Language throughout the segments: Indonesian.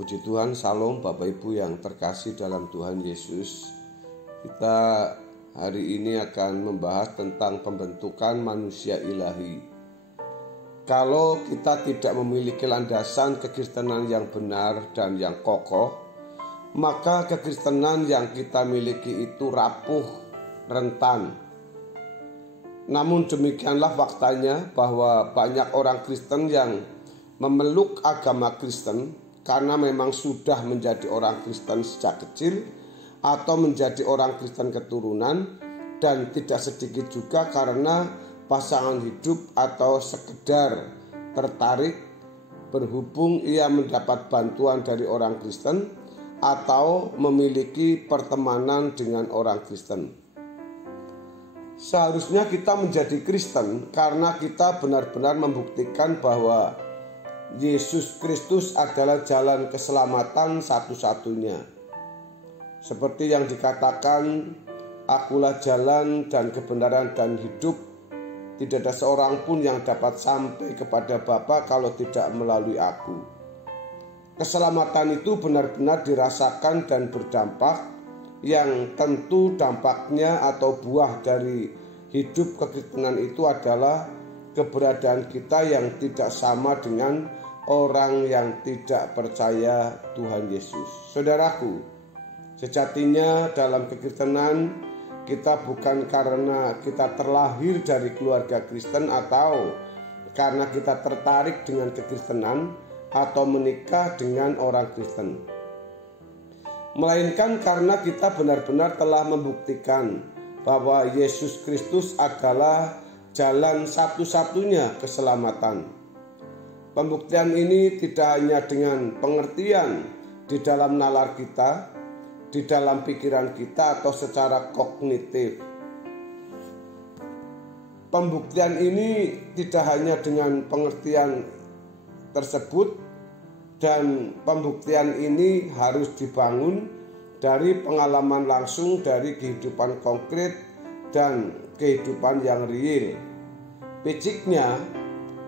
Puji Tuhan, Salam Bapak Ibu yang terkasih dalam Tuhan Yesus. Kita hari ini akan membahas tentang pembentukan manusia ilahi. Kalau kita tidak memiliki landasan kekristenan yang benar dan yang kokoh, maka kekristenan yang kita miliki itu rapuh, rentan. Namun demikianlah faktanya bahwa banyak orang Kristen yang memeluk agama Kristen karena memang sudah menjadi orang Kristen sejak kecil atau menjadi orang Kristen keturunan, dan tidak sedikit juga karena pasangan hidup atau sekedar tertarik berhubung ia mendapat bantuan dari orang Kristen atau memiliki pertemanan dengan orang Kristen. Seharusnya kita menjadi Kristen karena kita benar-benar membuktikan bahwa Yesus Kristus adalah jalan keselamatan satu-satunya. Seperti yang dikatakan, akulah jalan dan kebenaran dan hidup. Tidak ada seorang pun yang dapat sampai kepada Bapa kalau tidak melalui aku. Keselamatan itu benar-benar dirasakan dan berdampak, yang tentu dampaknya atau buah dari hidup kekristenan itu adalah keberadaan kita yang tidak sama dengan orang yang tidak percaya Tuhan Yesus. Saudaraku, sejatinya dalam kekristenan kita bukan karena kita terlahir dari keluarga Kristen atau karena kita tertarik dengan kekristenan atau menikah dengan orang Kristen, melainkan karena kita benar-benar telah membuktikan bahwa Yesus Kristus adalah jalan satu-satunya keselamatan. Pembuktian ini tidak hanya dengan pengertian di dalam nalar kita, di dalam pikiran kita atau secara kognitif. Pembuktian ini tidak hanya dengan pengertian tersebut, dan pembuktian ini harus dibangun dari pengalaman langsung dari kehidupan konkret dan kehidupan yang real. Basicnya,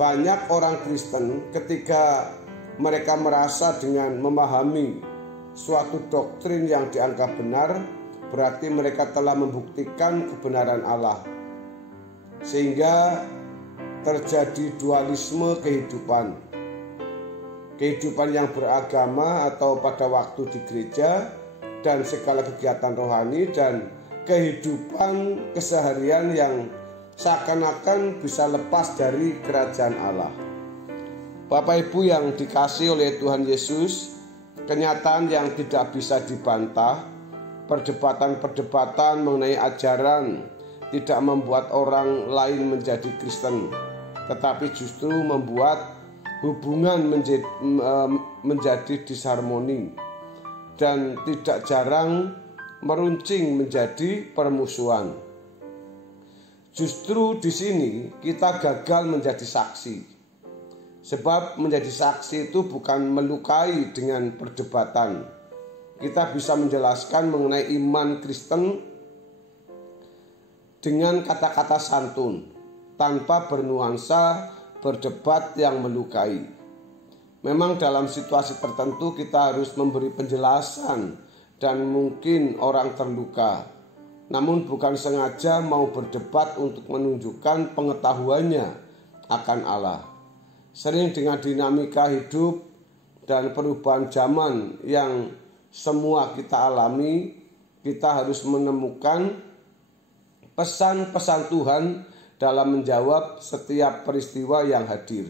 banyak orang Kristen ketika mereka merasa dengan memahami suatu doktrin yang dianggap benar, berarti mereka telah membuktikan kebenaran Allah. Sehingga terjadi dualisme kehidupan. Kehidupan yang beragama atau pada waktu di gereja dan segala kegiatan rohani, dan kehidupan keseharian yang seakan-akan bisa lepas dari kerajaan Allah. Bapak Ibu yang dikasihi oleh Tuhan Yesus, kenyataan yang tidak bisa dibantah, perdebatan-perdebatan mengenai ajaran tidak membuat orang lain menjadi Kristen, tetapi justru membuat hubungan menjadi disharmoni dan tidak jarang meruncing menjadi permusuhan. Justru di sini kita gagal menjadi saksi. Sebab menjadi saksi itu bukan melukai dengan perdebatan. Kita bisa menjelaskan mengenai iman Kristen dengan kata-kata santun, tanpa bernuansa berdebat yang melukai. Memang dalam situasi tertentu kita harus memberi penjelasan dan mungkin orang terluka, namun bukan sengaja mau berdebat untuk menunjukkan pengetahuannya akan Allah. Sering dengan dinamika hidup dan perubahan zaman yang semua kita alami, kita harus menemukan pesan-pesan Tuhan dalam menjawab setiap peristiwa yang hadir.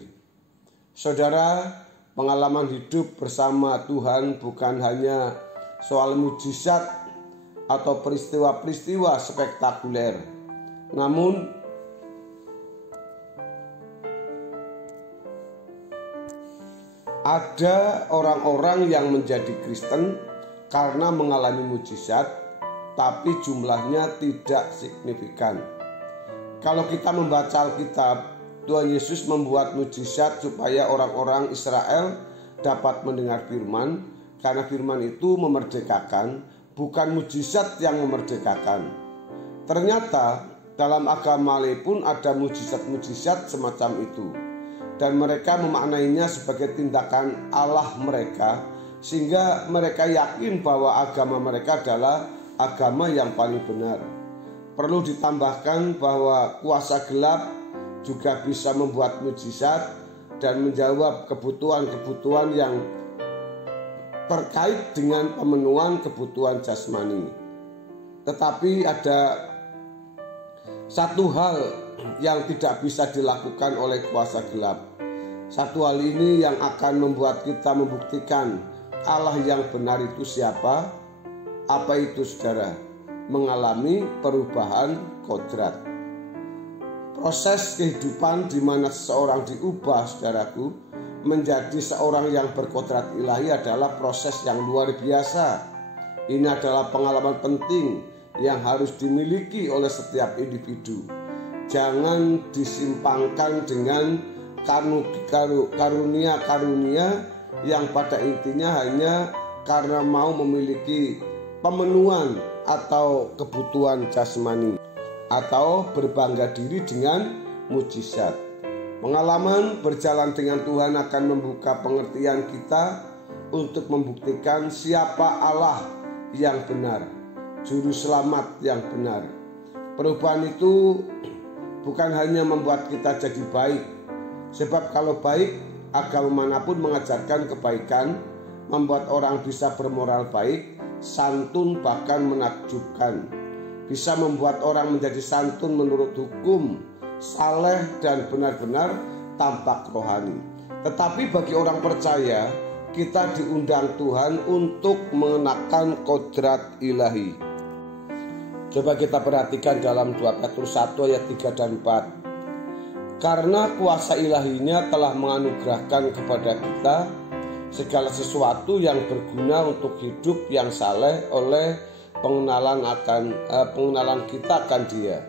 Saudara, pengalaman hidup bersama Tuhan bukan hanya soal mujizat atau peristiwa-peristiwa spektakuler, namun ada orang-orang yang menjadi Kristen karena mengalami mujizat, tapi jumlahnya tidak signifikan. Kalau kita membaca Alkitab, Tuhan Yesus membuat mujizat supaya orang-orang Israel dapat mendengar firman, karena firman itu memerdekakan, bukan mujizat yang memerdekakan. Ternyata dalam agama lain pun ada mujizat-mujizat semacam itu, dan mereka memaknainya sebagai tindakan Allah mereka sehingga mereka yakin bahwa agama mereka adalah agama yang paling benar. Perlu ditambahkan bahwa kuasa gelap juga bisa membuat mujizat dan menjawab kebutuhan-kebutuhan yang terkait dengan pemenuhan kebutuhan jasmani. Tetapi ada satu hal yang tidak bisa dilakukan oleh kuasa gelap. Satu hal ini yang akan membuat kita membuktikan Allah yang benar itu siapa? Apa itu, saudara? Mengalami perubahan kodrat. Proses kehidupan di mana seseorang diubah, saudaraku, menjadi seorang yang berkodrat ilahi adalah proses yang luar biasa. Ini adalah pengalaman penting yang harus dimiliki oleh setiap individu. Jangan disimpangkan dengan karunia-karunia yang pada intinya hanya karena mau memiliki pemenuhan atau kebutuhan jasmani, atau berbangga diri dengan mujizat. Pengalaman berjalan dengan Tuhan akan membuka pengertian kita untuk membuktikan siapa Allah yang benar, juru selamat yang benar. Perubahan itu bukan hanya membuat kita jadi baik, sebab kalau baik, agama manapun mengajarkan kebaikan, membuat orang bisa bermoral baik, santun, bahkan menakjubkan. Bisa membuat orang menjadi santun menurut hukum, saleh dan benar-benar tampak rohani. Tetapi bagi orang percaya, kita diundang Tuhan untuk mengenakan kodrat ilahi. Coba kita perhatikan dalam 2 Petrus 1 ayat 3 dan 4. Karena kuasa ilahinya telah menganugerahkan kepada kita segala sesuatu yang berguna untuk hidup yang saleh oleh pengenalan kita akan Dia,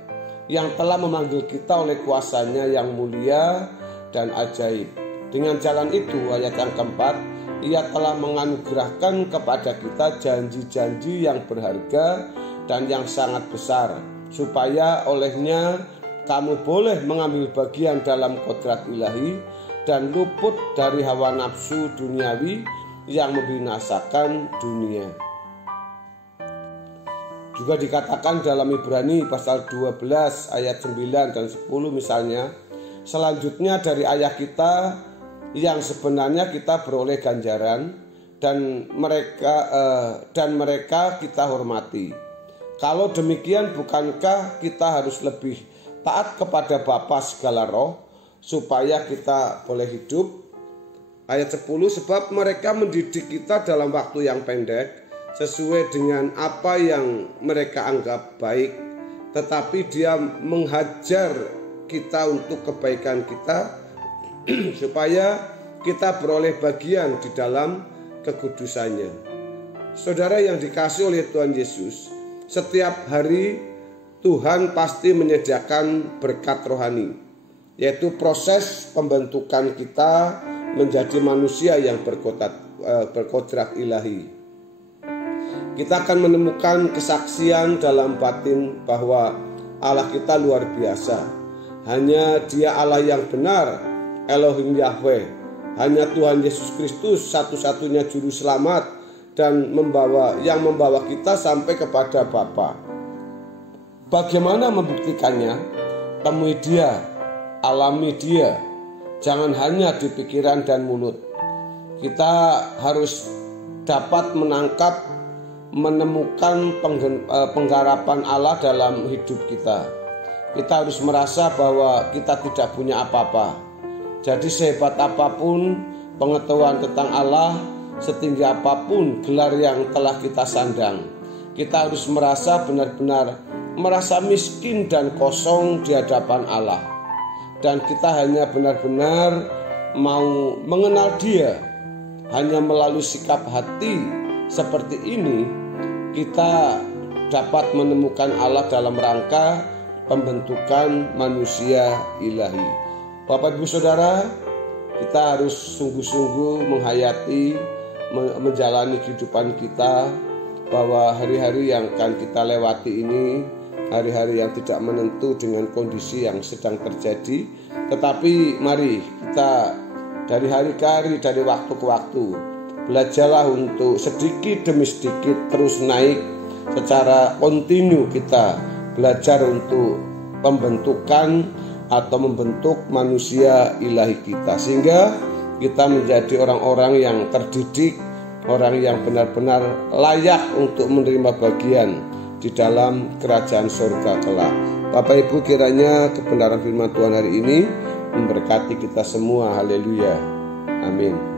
yang telah memanggil kita oleh kuasanya yang mulia dan ajaib. Dengan jalan itu, ayat yang keempat, Ia telah menganugerahkan kepada kita janji-janji yang berharga dan yang sangat besar, supaya olehnya kamu boleh mengambil bagian dalam kodrat ilahi dan luput dari hawa nafsu duniawi yang membinasakan dunia. Juga dikatakan dalam Ibrani pasal 12 ayat 9 dan 10 misalnya, selanjutnya dari ayah kita yang sebenarnya kita beroleh ganjaran dan mereka kita hormati. Kalau demikian, bukankah kita harus lebih taat kepada Bapa segala roh supaya kita boleh hidup? Ayat 10, sebab mereka mendidik kita dalam waktu yang pendek sesuai dengan apa yang mereka anggap baik, tetapi Dia menghajar kita untuk kebaikan kita supaya kita beroleh bagian di dalam kekudusannya. Saudara yang dikasihi oleh Tuhan Yesus, setiap hari Tuhan pasti menyediakan berkat rohani, yaitu proses pembentukan kita menjadi manusia yang berkodrat ilahi. Kita akan menemukan kesaksian dalam batin bahwa Allah kita luar biasa. Hanya Dia Allah yang benar, Elohim Yahweh. Hanya Tuhan Yesus Kristus satu-satunya juru selamat dan yang membawa kita sampai kepada Bapa. Bagaimana membuktikannya? Temui Dia, alami Dia, jangan hanya di pikiran dan mulut. Kita harus dapat menemukan penggarapan Allah dalam hidup kita. Kita harus merasa bahwa kita tidak punya apa-apa. Jadi sehebat apapun pengetahuan tentang Allah, setinggi apapun gelar yang telah kita sandang, kita harus merasa benar-benar merasa miskin dan kosong di hadapan Allah. Dan kita hanya benar-benar mau mengenal Dia. Hanya melalui sikap hati seperti ini kita dapat menemukan Allah dalam rangka pembentukan manusia ilahi. Bapak Ibu Saudara, kita harus sungguh-sungguh menghayati, menjalani kehidupan kita, bahwa hari-hari yang akan kita lewati ini hari-hari yang tidak menentu dengan kondisi yang sedang terjadi. Tetapi mari kita dari hari ke hari, dari waktu ke waktu Belajarlah untuk sedikit demi sedikit terus naik secara kontinu. Kita belajar untuk pembentukan atau membentuk manusia ilahi kita, sehingga kita menjadi orang-orang yang terdidik, orang yang benar-benar layak untuk menerima bagian di dalam kerajaan surga kelak. Bapak Ibu, kiranya kebenaran firman Tuhan hari ini memberkati kita semua. Haleluya. Amin.